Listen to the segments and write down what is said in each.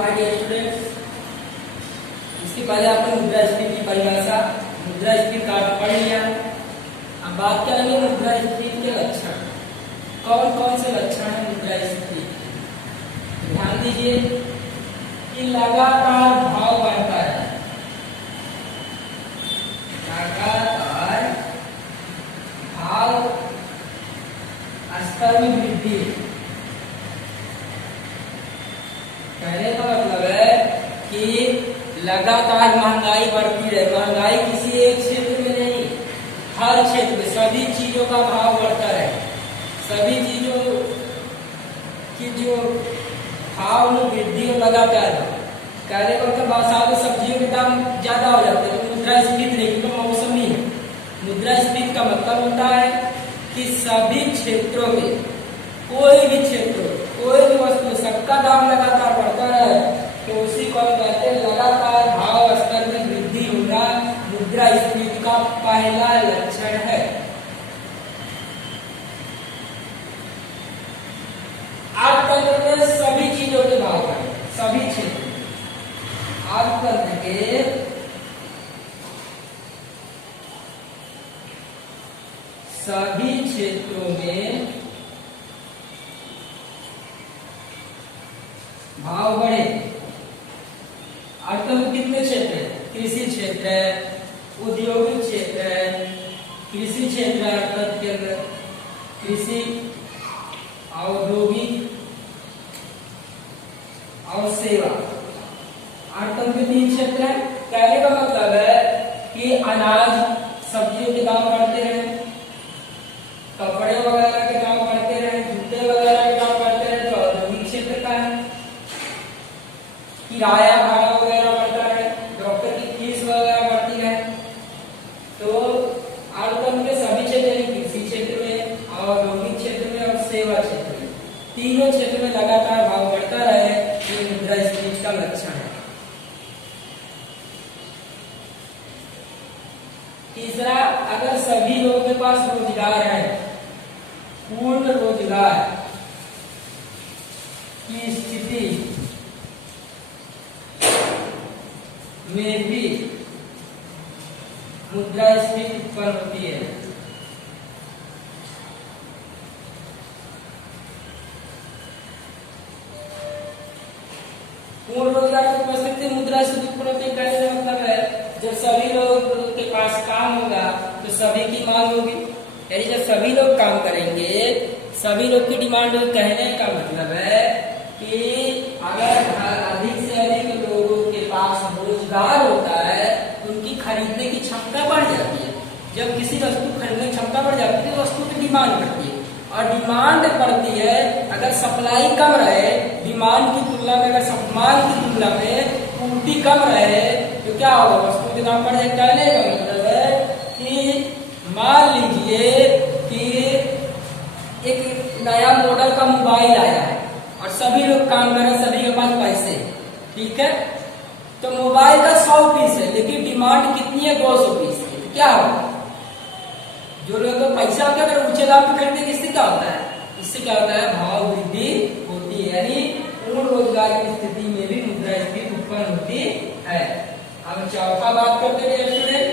My dear students, इसके पहले आपने मुद्रास्फीति की परिभाषा, मुद्रास्फीति का अर्थ पढ़ लिया। अब बात करेंगे मुद्रास्फीति के लक्षण। कौन कौन से लक्षण है मुद्रास्फीति? ध्यान दीजिए कि लगातार भाव बढ़ता है, लगातार भाव स्तर में वृद्धि। कहने का मतलब है कि लगातार महंगाई बढ़ती है। महंगाई किसी एक क्षेत्र में नहीं, हर क्षेत्र में सभी चीजों का भाव बढ़ता है। सभी चीजों की जो भाव में वृद्धि हो लगातार। कहने का मतलब बाजार में सब्जियों के दाम ज्यादा हो जाते हैं तो मुद्रास्फीति नहीं, तो मौसमी है। मुद्रास्फीति का मतलब होता है कि सभी क्षेत्रों में, कोई भी क्षेत्र, कोई भी वस्तु, सबका दाम लगातार बढ़ता है तो उसी को हम कहते हैं लगातार भाव स्तर में वृद्धि होना मुद्रास्फीति का पहला लक्षण है। अर्थतंत्र में सभी चीजों के भाव बढ़े, सभी क्षेत्र, अर्थतंत्र के सभी क्षेत्रों में भाव बढ़े। अर्थतंत्र कितने क्षेत्र है? कृषि क्षेत्र है, औद्योगिक क्षेत्र है, कृषि क्षेत्र है अर्थतंत्र के अंदर, कृषि, औद्योगिक और सेवा। अर्थतंत्र के 3 क्षेत्र है। कहने का मतलब है कि अनाज, सब्जियों के दाम बढ़ते हैं, कपड़े वगैरह के दाम बढ़ते रहे, जूते वगैरह के दाम बढ़ते रहे तो औद्योगिक क्षेत्र का है। किराया भाड़ा वगैरह बढ़ता है, डॉक्टर की फीस वगैरह बढ़ती है। तो अर्थतंत्र के सभी क्षेत्र, कृषि क्षेत्र में, औद्योगिक क्षेत्र में और सेवा क्षेत्र में, तीनों क्षेत्र में लगातार भाव बढ़ता रहे, ये मुद्रास्फीति का लक्षण है। तीसरा, अगर सभी लोगों के पास रोजगार है, पूर्ण रोजगार की स्थिति में भी मुद्रास्फीति उत्पन्न होती है। पूर्ण रोजगार की उपस्थिति मुद्रास्फीति उत्पन्न होती है। कहने का मतलब है जब सभी लोगों के पास काम होगा तो सभी की मांग होगी, यानी जब सभी लोग काम करेंगे सभी लोग की डिमांड होगी। कहने का मतलब है कि अगर अधिक से अधिक लोगों के पास रोजगार होता है तो उनकी खरीदने की क्षमता बढ़ जाती है। जब किसी वस्तु खरीदने की क्षमता बढ़ जाती है तो वस्तु की डिमांड बढ़ती है, और डिमांड बढ़ती है। अगर सप्लाई कम रहे डिमांड की तुलना में, अगर मांग की तुलना में पूर्ति कम रहे तो क्या होगा? वस्तु के दाम बढ़ जाए। कहने का मतलब है कि मान लीजिए कि एक नया मॉडल का मोबाइल आया है और सभी लोग काम कर रहे हैं, सभी के पास पैसे, ठीक है, तो मोबाइल का 100 पीस है लेकिन डिमांड कितनी है? 200 पीस की। तो क्या होगा? जो लोग पैसा होता है अगर ऊंचे दाम पे खरीदते, इससे क्या होता है? इससे क्या होता है? भाव वृद्धि होती है, यानी पूर्ण रोजगार की स्थिति में भी मुद्रास्फीति उत्पन्न होती है। अब चौथा बात करते हैं स्टूडेंट,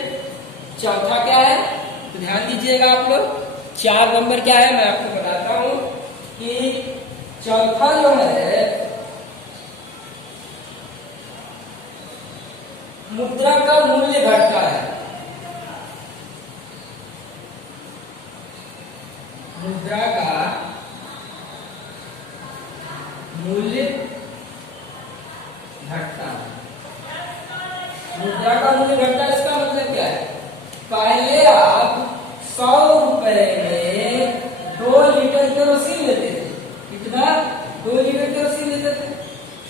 चौथा क्या है तो ध्यान दीजिएगा आप लोग। 4 नंबर क्या है मैं आपको बताता हूं कि चौथा जो है मुद्रा का मूल्य घटता है। मुद्रा का मूल्य घटता है। मुद्रा का मूल्य घटता है, इसका मतलब क्या है? पहले आप 100 रुपए में 2 लीटर केरोसिन लेते थे। कितना? 2 लीटर केरोसिन लेते थे।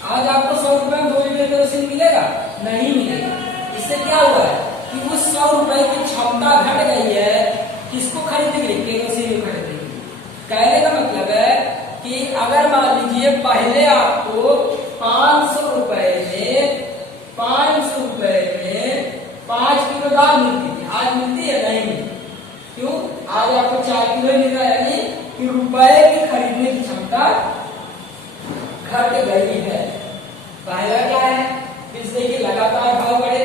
आज आपको 100 रुपए में 2 लीटर केरोसिन मिलेगा? नहीं मिलेगा। इससे क्या हुआ है कि उस 100 रुपए की क्षमता घट गई है। किसको खरीदेंगे? केरोसिन को खरीदेंगे। कहने का मतलब है कि अगर मान लीजिए पहले आपको 500 रुपए में 5 किलो दाल मिलती थी, आज मिलती है? नहीं मिलती। क्यों? आज आपको 4 किलो मिल रहा है, यानी कि रुपए की खरीदने की क्षमता घट गई है। पहला क्या है, पिछले के लगातार भाव बढ़े,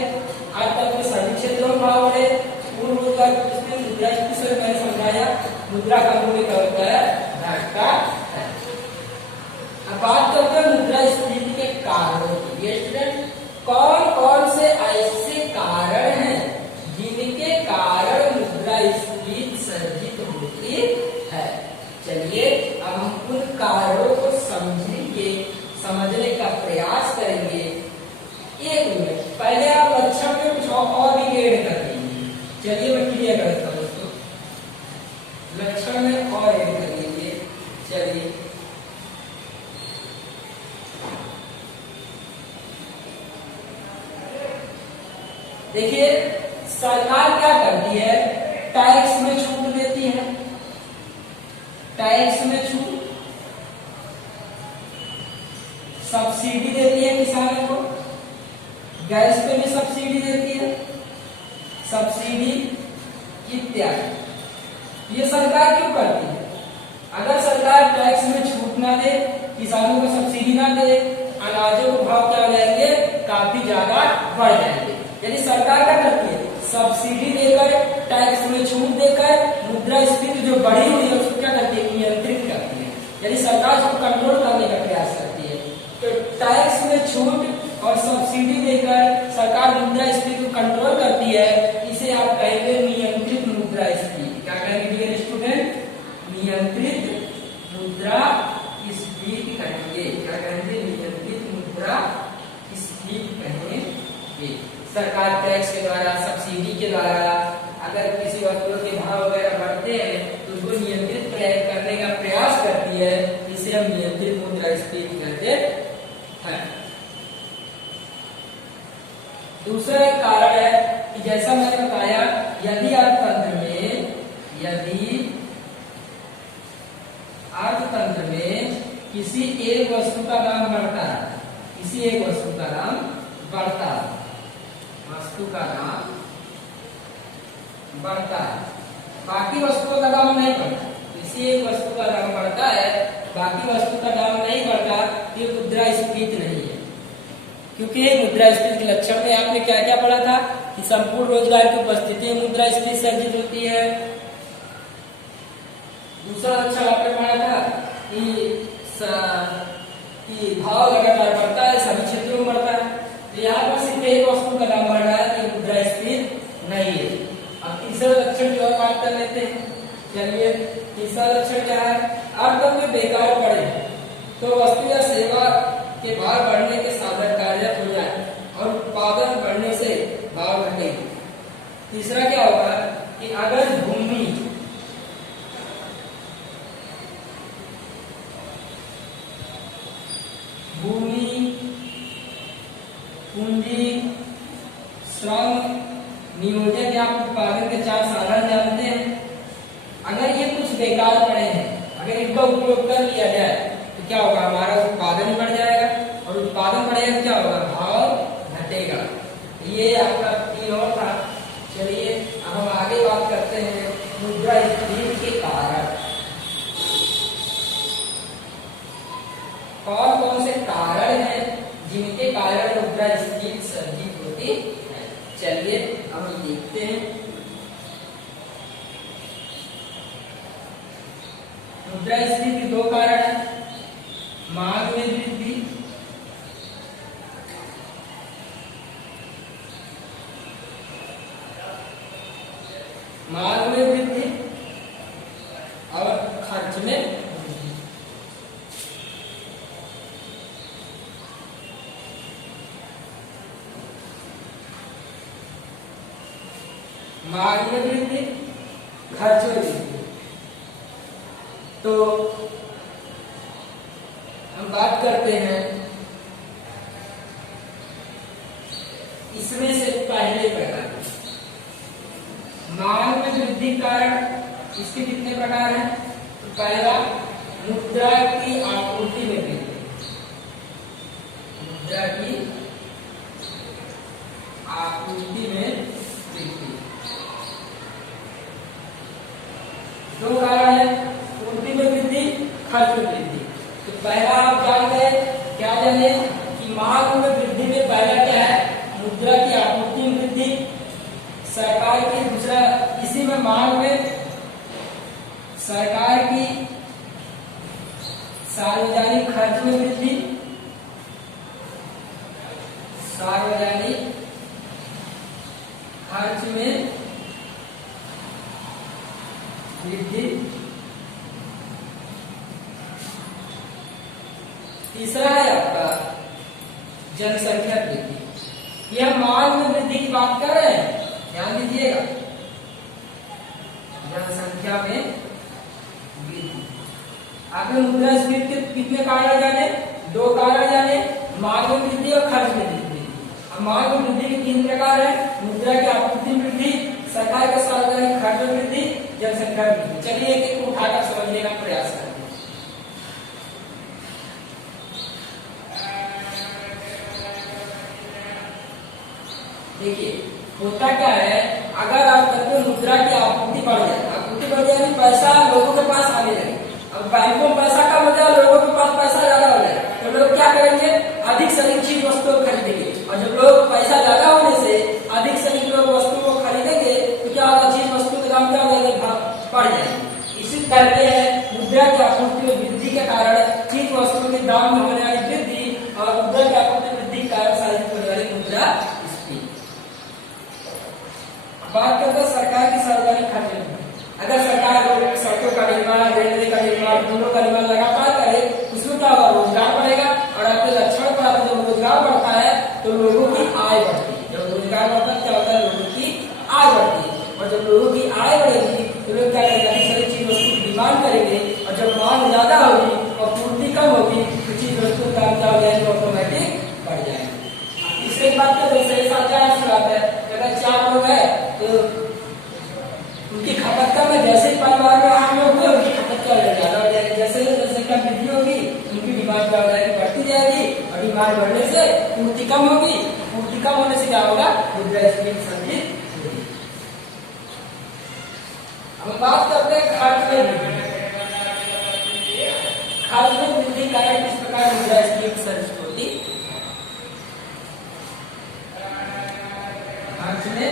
आज तक के सभी क्षेत्रों में भाव बढ़े, पूर्ण रोजगार मुद्रास्फीति से मैंने समझाया मुद्रा का मूल्य क्या होता है, घटता है। अब बात करते हैं मुद्रास्फीति के कारणों की। ये स्टूडेंट कौन कौन से ऐसे कारण हैं जिनके कारण मुद्रास्फीति सर्जित होती है। चलिए अब हम उन कारणों को समझने का प्रयास करेंगे। एक मिनट पहले आप लक्षण में कुछ और भी ऐड कर दीजिए। चलिए मैं क्लियर करता हूँ दोस्तों, लक्षण में और ऐड कर लीजिए। चलिए देखिए सरकार क्या करती है, टैक्स में छूट देती है, टैक्स में छूट, सब्सिडी देती है किसानों को, गैस पे भी सब्सिडी देती है, सब्सिडी इत्यादि। ये सरकार क्यों करती है? अगर सरकार टैक्स में छूट ना दे, किसानों को सब्सिडी ना दे, अनाजों के भाव क्या हो जाएंगे, काफी ज्यादा बढ़ जाएंगे। यदि सरकार क्या करती है, सब्सिडी देकर, टैक्स में छूट देकर मुद्रास्फीति जो बढ़ी हुई है उसको क्या करती है, नियंत्रित करती है। यदि सरकार उसको कंट्रोल करने का प्रयास करती है, तो टैक्स में छूट और सब्सिडी देकर सरकार मुद्रास्फीति को कंट्रोल करती है। इसे आप कहेंगे नियंत्रित मुद्रास्फीति। क्या कहेंगे डियर स्टूडेंट, नियंत्रित मुद्रास्फीति कहेंगे। क्या कहेंगे, नियंत्रित मुद्रास्फीति कहेंगे। सरकार टैक्स के द्वारा, सब्सिडी के द्वारा अगर किसी वस्तु के भाव वगैरह बढ़ते हैं तो उसको नियंत्रित करने का प्रयास करती है। इसे हम नियंत्रित मुद्रास्फीति कहते हैं। दूसरा एक कारण है कि जैसा मैंने बताया, यदि अर्थतंत्र में किसी एक वस्तु का दाम बढ़ता है, किसी एक वस्तु का दाम बढ़ता है, वस्तु का दाम बढ़ता है, बाकी वस्तुओं का दाम नहीं बढ़ता, किसी एक वस्तु का दाम बढ़ता है, बाकी वस्तु का दाम नहीं बढ़ता, ये मुद्रास्फीति नहीं है। क्योंकि मुद्रास्फीति के लक्षण में आपने क्या क्या पढ़ा था कि संपूर्ण रोजगार की उपस्थिति में मुद्रास्फीति सर्जित होती है। दूसरा लक्षण आपने पढ़ा था कि भाव लगातार बढ़ता है, सभी क्षेत्रों में बढ़ता है। तो यहाँ पर सिर्फ एक वस्तु का दाम बढ़ रहा है, तो मुद्रास्फीति नहीं है। अब तीसरा लक्षण की ओर बात कर लेते हैं। चलिए तीसरा लक्षण क्या है, अर्थतंत्र में बेकार पड़े तो वस्तु या सेवा के भाव बढ़ने के साधन कार्यरत हो जाए और उत्पादन बढ़ने से भाव घटेगी। तीसरा क्या होगा कि अगर भूमि पूंजी, श्रम, नियोजन या उत्पादन के 4 साधन जानते हैं। अगर ये कुछ बेकार पड़े हैं, अगर इनका उपयोग कर लिया जाए तो क्या होगा, हमारा उत्पादन बढ़ जाएगा, और उत्पादन बढ़ेगा तो क्या होगा, भाव घटेगा। ये आपका और था। चलिए अब हम आगे बात करते हैं मुद्रास्फीति के कारण। कौन कौन से कारण हैं जिनके कारण मुद्रास्फीति सर्जित होती है। चलिए अब हम देखते हैं। मुद्रास्फीति के 2 कारण हैं, मांग में वृद्धि और खर्च में वृद्धि। मांग में वृद्धि, खर्च में वृद्धि। तो हम बात करते हैं इसमें से पहले प्रकार, मांग में वृद्धि कारण। इसके कितने प्रकार हैं? तो पहला, मुद्रा की आपूर्ति में वृद्धि, मुद्रा की आपूर्ति में वृद्धि। 2 कारण है, पूर्ति में वृद्धि, खर्च में वृद्धि। तो पहला आप जान गए, क्या जाने कि मांग में वृद्धि में पहला क्या है, मुद्रा की आपूर्ति में वृद्धि, सरकार की, दूसरा इसी में मांग में सरकार की सार्वजनिक खर्च में वृद्धि, सार्वजनिक खर्च में वृद्धि, तीसरा है आपका जनसंख्या वृद्धि। यह मांग में वृद्धि की बात कर रहे हैं, ध्यान दीजिएगा, जनसंख्या में वृद्धि। आपने मुद्रास्फीति के कितने कारण जाने, दो कारण जाने, मांग में वृद्धि और खर्च में वृद्धि। अब मांग में वृद्धि के तीन प्रकार है, मुद्रा की आपूर्ति में वृद्धि, सरकार के सार्वजनिक खर्च में वृद्धि, जनसंख्या में वृद्धि। चलिए एक एक उठाकर समझने का प्रयास करें। देखिए होता क्या है, अगर आप कहते हो मुद्रा की आपूर्ति बढ़ जाए, आपूर्ति बढ़ जाए पैसा लोगों के पास आने लगे, अब बैंकों में पैसा कम हो जाए, लोगों के पास पैसा ज्यादा हो जाए, तो लोग क्या करेंगे, अधिक से अधिक चीज वस्तु खरीदेंगे, और जब लोग पैसा ज्यादा होने से अधिक से अधिक लोग वस्तु को खरीदेंगे तो क्या होगा, चीज वस्तु के दाम क्या हो जाएगा, बढ़ जाएंगे। इसी करते हैं मुद्रा की आपूर्ति में वृद्धि के कारण चीज वस्तु के दाम में होने वाली वृद्धि और मुद्रा की आपूर्ति वृद्धि के कारण साधित होने वाली मुद्रा। बात करते हैं सरकार की सार्वजनिक खर्च में। अगर सरकार सड़कों का निर्माण, रेलवे का निर्माण, पुलों का निर्माण लगातार करे, उसमें क्या होगा, रोजगार बढ़ेगा, और आपके लक्षण पर आता है, जब रोजगार बढ़ता है तो लोगों की आय बढ़ती है, जब रोजगार बढ़ता है क्या होता है, लोगों की आय बढ़ती है, और जब लोगों की आय बढ़ेगी तो लोग क्या करेंगे, अधिक सारी चीज वस्तु की डिमांड करेंगे, और जब मांग ज्यादा होगी और पूर्ति कम होगी तो चीज वस्तु का दाम क्या हो जाएगा, ऑटोमेटिक बढ़ जाएगा। इससे बात का दूसरे साथ बात है, अगर 4 लोग है तो उनकी खपत कम है, जैसे ही परिवार में 8 लोग हुए उनकी खपत क्या ज्यादा हो जाएगी, जैसे जनसंख्या वृद्धि होगी उनकी डिमांड क्या हो जाएगी, बढ़ती जाएगी, और डिमांड बढ़ने से पूर्ति कम होगी, पूर्ति कम होने से क्या होगा, मुद्रास्फीति संचित होगी। अब बात करते हैं खर्च में वृद्धि। खर्च में वृद्धि कारण किस प्रकार मुद्रास्फीति संचित होती, खर्च में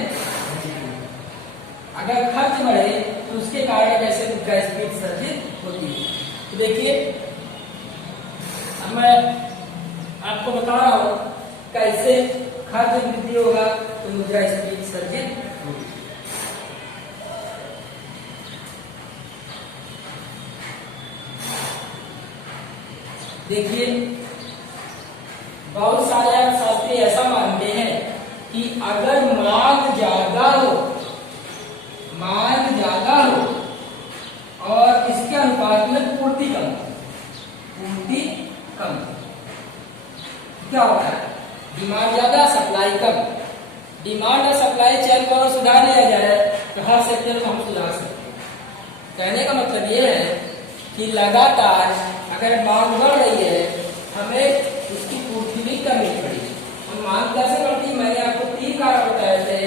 अगर खर्च बढ़े तो उसके कारण कैसे मुद्रास्फीति सर्जित होती है। तो देखिए अब मैं आपको बता रहा हूं कैसे खर्च वृद्धि होगा तो मुद्रास्फीति सर्जित होगी। देखिए बहुत सारे अर्थशास्त्री ऐसा मानते हैं कि अगर मांग ज्यादा हो, मांग ज्यादा हो और इसके अनुपात में पूर्ति कम, पूर्ति कम, क्या होता है, डिमांड ज्यादा सप्लाई कम, डिमांड और सप्लाई चेन को अगर सुधार लिया जाए तो हर सेक्टर में हम सुधार सकते हैं। कहने का मतलब ये है कि लगातार अगर मांग बढ़ रही है हमें उसकी पूर्ति भी करनी पड़ेगी। हम मांग कैसे बढ़ती है, मैंने आपको 3 कारण बताए थे,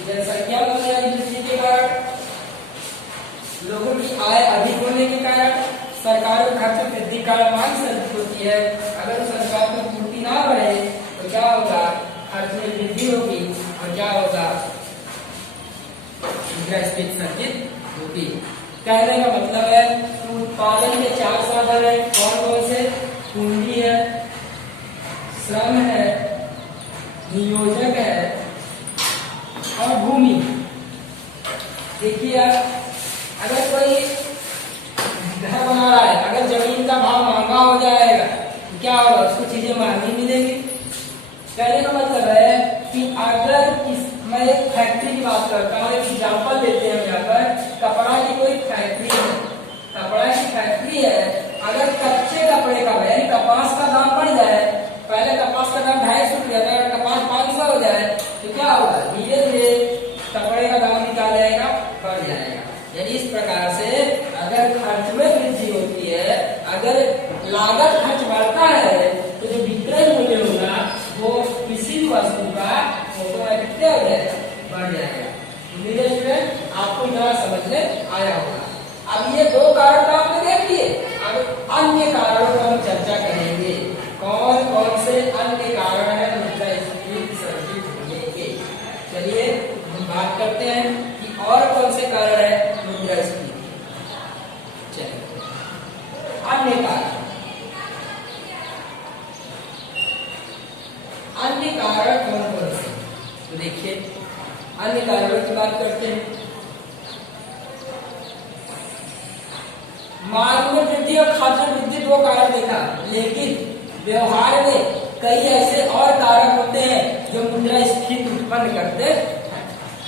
जनसंख्या में होने वाली वृद्धि के कारण, लोगों की आय अधिक होने के कारण, सरकार के खर्च में वृद्धि कारण मांग सर्जित होती है। अगर सरकार में पूर्ति ना बढ़े तो क्या होगा, खर्च में वृद्धि होगी और क्या होगा, मुद्रास्फीति सर्जित होगी। कहने का मतलब है उत्पादन के 4 साधन है, कौन कौन से, पूंजी है, श्रम है, नियोजक है और भूमि। देखिए अगर कोई घर बना रहा है, अगर जमीन का भाव महंगा हो जाएगा तो क्या होगा, उसको चीजें महंगी मिलेंगी। कहने का मतलब है कि अगर मैं एक फैक्ट्री की बात करता हूँ, एक एग्जाम्पल देते हैं यहाँ पर, कपड़ा की कोई फैक्ट्री है, कपड़ा की फैक्ट्री है, अगर कच्चे कपड़े का यानी कपास का दाम बढ़ जाए, पहले कपास का दाम 250 रुपया था, अगर कपास 500 हो जाए तो क्या होगा, धीरे धीरे कपड़े का दाम निकाल जाएगा, बढ़ जाएगा। यानी इस प्रकार से अगर खर्च में वृद्धि होती है, अगर लागत खर्च बढ़ता है तो जो विक्रय मूल्य होगा वो किसी भी वस्तु का ऑटोमेटिक क्या हो जाएगा, बढ़ जाएगा। मेरे स्टूडेंट आपको यहाँ समझ में आया होगा। अब ये 2 कारण तो आपने देख लिए, अब अन्य कारणों पर हम चर्चा करेंगे। कौन कौन से अन्य कारण कारण कौन कौन से? तो देखिए अन्य कारणों की बात करते हैं। मांग में वृद्धि और खाद्य वृद्धि दो कारण देखा, लेकिन व्यवहार में कई ऐसे और कारक होते हैं जो मुद्रास्फीति उत्पन्न करते हैं।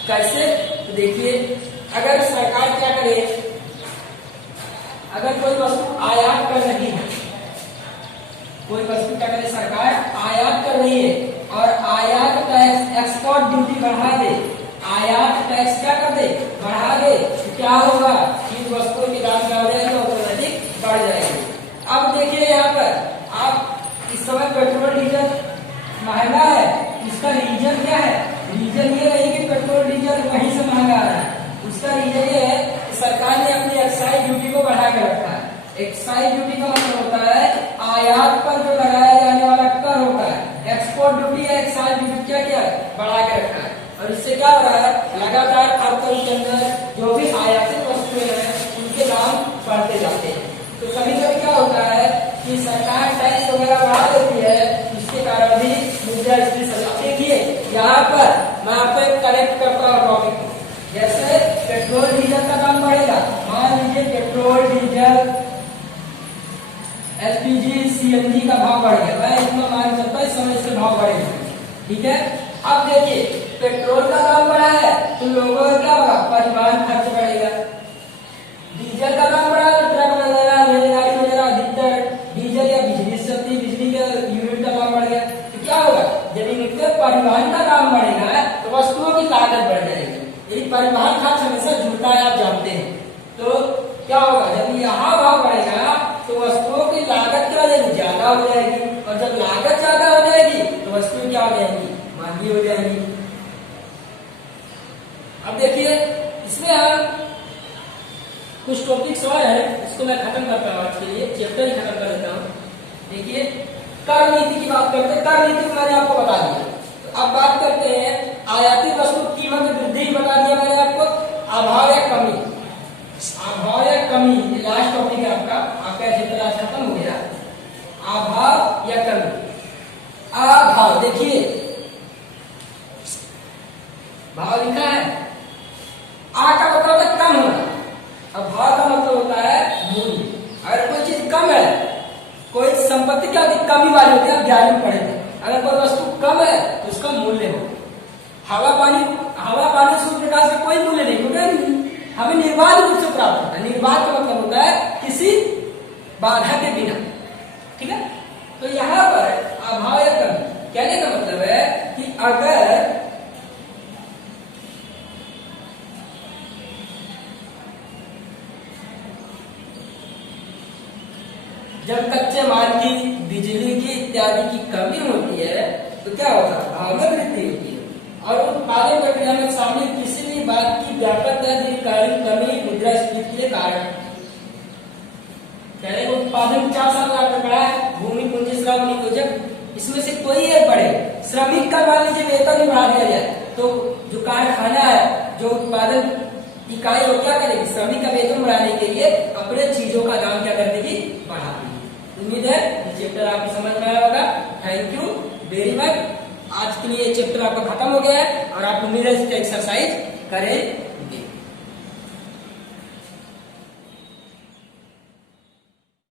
कैसे? तो देखिए अगर सरकार क्या करे, अगर कोई वस्तु आयात कर रही है, कोई वस्तु क्या करे, सरकार आयात कर रही है और आयात टैक्स एक्सपोर्ट ड्यूटी बढ़ा दे, आयात टैक्स क्या कर दे, बढ़ा दे, तो क्या होगा कि वस्तुओं की दाम क्या हो जाएगी, ऑटोमेटिक बढ़ जाएगी। अब देखिए यहाँ पर आप इस समय पेट्रोल डीजल महंगा है, इसका रीजन क्या है? रीजन ये नहीं कि पेट्रोल डीजल वहीं से महंगा आ रहा है, उसका रीजन ये है कि सरकार ने अपनी एक्साइज ड्यूटी को बढ़ा के रखा है। एक्साइज ड्यूटी का मतलब होता है आयात पर जो लगाया जाने वाला कर होता है। एक्सपोर्ट ड्यूटी है, एक्साइज ड्यूटी क्या किया है, बढ़ा के रखा है। और इससे क्या हो रहा है, लगातार अर्थव्यवस्था के अंदर जो भी आयातित वस्तुएं हैं उनके दाम बढ़ते जाते हैं। तो कभी कभी क्या होता है कि सरकार टैक्स वगैरह बढ़ा देती है, इसके कारण भी मुद्रास्फीति सजा। देखिए यहाँ पर मैं आपको एक कनेक्ट करता हूँ टॉपिक, जैसे पेट्रोल डीजल का दाम बढ़ेगा, मान लीजिए पेट्रोल डीजल एलपीजी सीएनजी का भाव बढ़ गया, मैं इतना मान सकता हूँ इस समय इसके भाव बढ़ेगा, ठीक है। अब देखिए पेट्रोल का दाम बढ़ा है तो लोगों का क्या होगा, परिवहन खर्च बढ़ेगा। डीजल का दाम बढ़ा तो ट्रक वगैरह रेलगाड़ी वगैरह अधिकतर डीजल या बिजली से चलती, बिजली के यूनिट का दाम बढ़ गया, तो क्या होगा, जब इनके परिवहन का दाम बढ़ेगा तो वस्तुओं की लागत बढ़ जाएगी। यदि परिवहन खर्च हमेशा जुड़ता है, आप जानते हैं, तो क्या होगा, जब यहाँ भाव बढ़ेगा तो वस्तुओं की लागत क्या हो जाएगी, ज्यादा हो जाएगी, और जब लागत ज्यादा हो जाएगी तो वस्तुएं क्या हो जाएंगी, महंगी हो जाएंगी। अब देखिए इसमें हम कुछ टॉपिक्स और है, इसको मैं खत्म करता हूँ आज के लिए, चैप्टर ही खत्म कर देता हूँ। देखिए कर नीति की बात करते हैं, कर नीति मैंने आपको बता दिया। तो अब बात करते हैं आयातित वस्तु कीमत में वृद्धि, बता दिया मैंने आपको, अभाव या कमी, अभाव या कमी ये लास्ट टॉपिक है आपका, आपका चैप्टर आज खत्म हो गया। अभाव या कमी, अभाव देखिए भाव लिखा है, आ का मतलब है कम होना, अब भाव का मतलब होता है मूल्य। अगर कोई चीज कम है, कोई संपत्ति क्या होती है, कमी वाली होती है, आप वैल्यू पढ़ेंगे। अगर कोई वस्तु कम है तो उसका मूल्य हो। हवा पानी सूर्य प्रकाश का कोई मूल्य नहीं, क्योंकि हमें निर्बाध रूप से प्राप्त होता है। निर्बाध का मतलब होता है किसी बाधा के बिना, ठीक है। तो यहाँ पर अभाव या कमी कहने का मतलब है कि अगर जब कच्चे माल की, बिजली की इत्यादि की कमी होती है तो क्या होता है, भाव में वृद्धि होती है। और उत्पादन प्रक्रिया में शामिल किसी भी बात की व्यापक दीर्घकालीन कमी मुद्रास्फीति के कारण, उत्पादन 4 साल का पड़ा है, भूमि पूंजी श्रम नियोजक, इसमें से कोई एक बढ़े, श्रमिक का मान लीजिए वेतन ही बढ़ा दिया जाए तो जो कारखाना है, जो उत्पादन इकाई वो क्या करेगी, श्रमिक का वेतन बढ़ाने के लिए अपने चीजों का दाम क्या कर देगी, बढ़ा देगी। उम्मीद है ये चैप्टर आपको समझ में आया होगा। Thank you very much. आज के लिए चैप्टर आपका खत्म हो गया है और आप उम्मीद है इसका एक्सरसाइज करें।